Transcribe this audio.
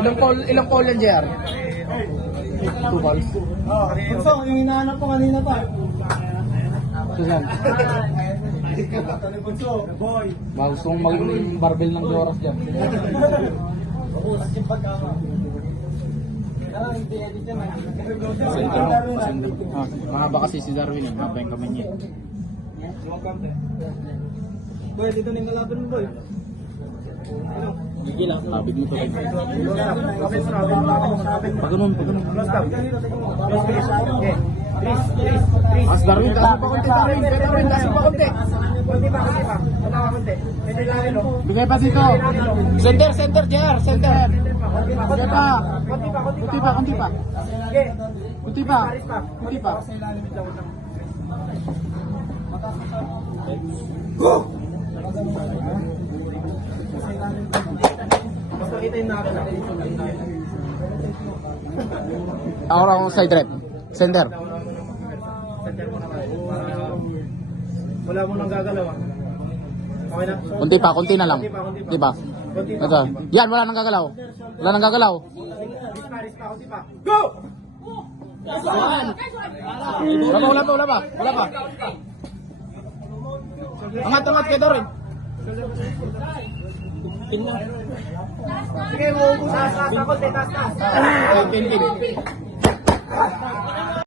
Ilang call yan, JR? 2 calls. Bunso, yung hinahanap ko kanina pa. Susan. Bunso, boy. Gusto mong maging barbell ng Doras dyan. Mahaba kasi si Darwin eh. Mahaba yung kamay niya. Boy, dito na yung kalaban mo, boy. Gigi lang, labig mo to. Pagano'n. Mas Darwin, taas pa konti, Darwin. Taas pa konti. Bigay pa dito. Center, JR, center. Konti pa. Ako lang side rep. Center. Wala mo nang gagalaw. Okay na? Konti na lang. Di ba? Ito. Yan, wala nang gagalaw. Konti pa. Go! Wala pa. Angat kay Dorin. Sige, mo taas. Konti, taas. Pin.